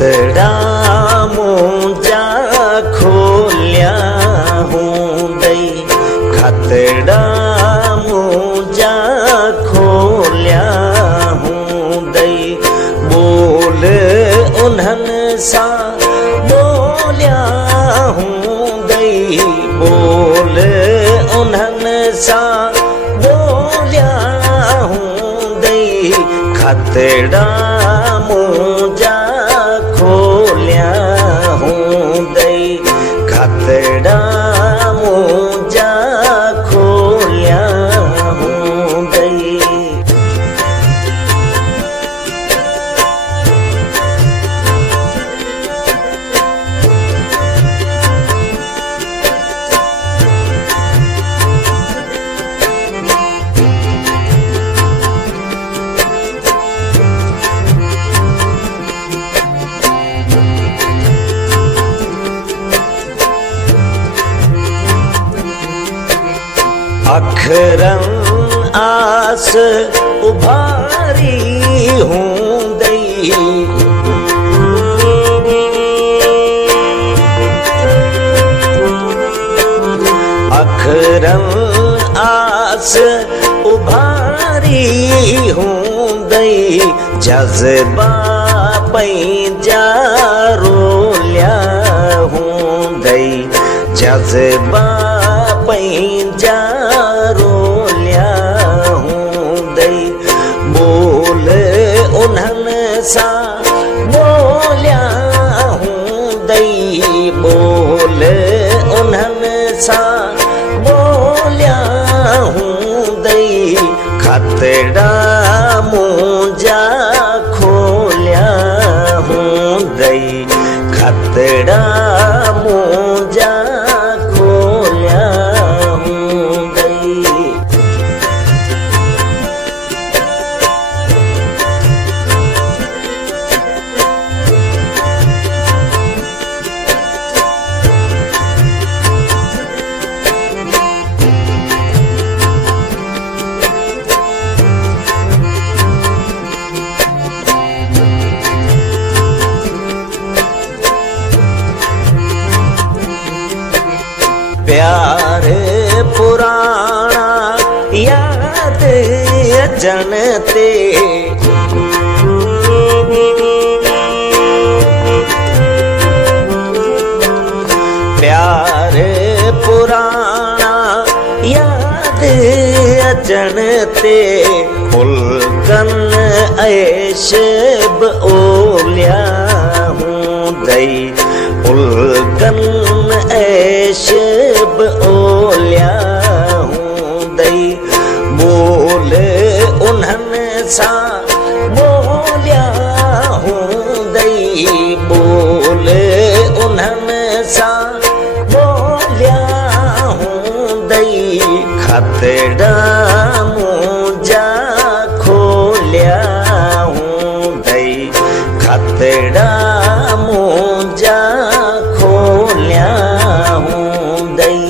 खतड़ा मुंजा खोलिया हूँ दई, खतड़ा मुंजा खोलिया हूँ दई। बोल उन्हनि सा बोलिया हूँ दई, बोल उन्हनि सा बोलिया हूँ दई। खतड़ा मुंजा खोलिया हूँ दई, खतड़ा मुंजा खोलिया हूँ दई। अखरन आस उभारी हूँ दई, अखरन आस उभारी हूँ दई। जज्बा पैंजा रोलिया हूँ दई, जज्बा पैंजा रोलिया हूँ दई। बोल उन्हनि सा बोलिया हूँ दई, बोल उन्हनि सा बोलिया हूँ दई। खतड़ा मुंजा खोलिया हूँ दई, खतड़ा मुंजा खोलिया हूँ दई। प्यार पुराना याद अचन ते, प्यार पुराना याद अचन ते। फुल्कन ऐश ओलिया हूँ दई, फुल्कन ऐश ओलिया हूँ दई। बोल उन्हनि सा बोलिया हूँ दई, बोल उन्हनि सा बोलिया हूँ दई। खतड़ा मुंजा खोलिया हूँ दई, खतड़ा मुंजा खोलिया हूँ दई।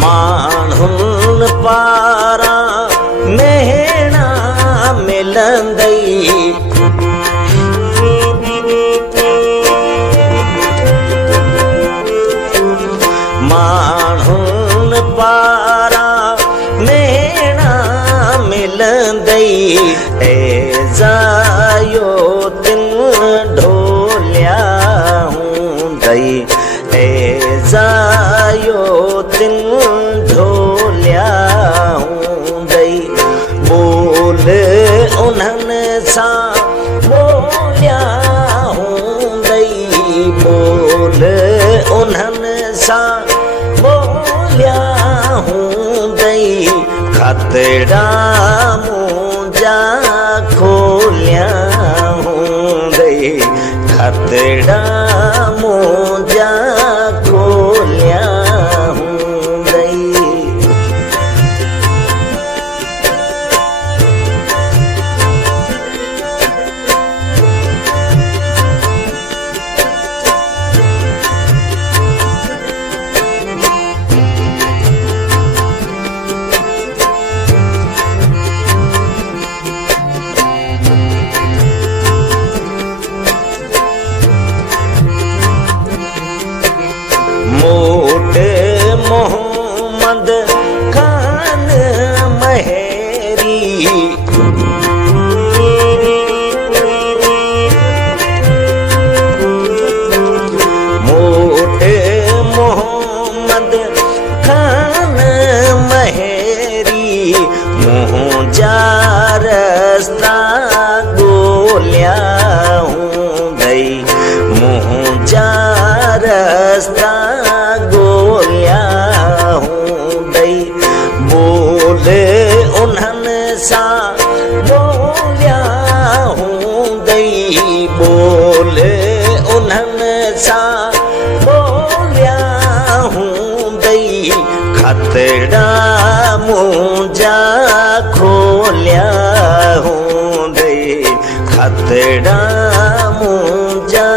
माण्हुनि पारां मेहणा मिलंदई, माण्हुनि पारां मेहणा मिलंदई। एज़ायो तिन ढोलिया हूँ दई, एज़ायो तिन ढोलिया हूँ दई। बोल उन्हनि सा बोलिया हूँ दई, बोल उन्हनि सा बोलिया हूँ दई। खतड़ा मुंजा खोलिया हूँ दई, खतड़ा मुंजा खो मुंहिंजा रस्ता ॻोल्हिया हूंदई बोले उन्हनि सां ॿोलिया हूंदई बोले उन्हनि सां ॿोलिया हूंदई खतड़ा मुंहिंजा खोलिया हूंदई खतड़ा मुंहिंजा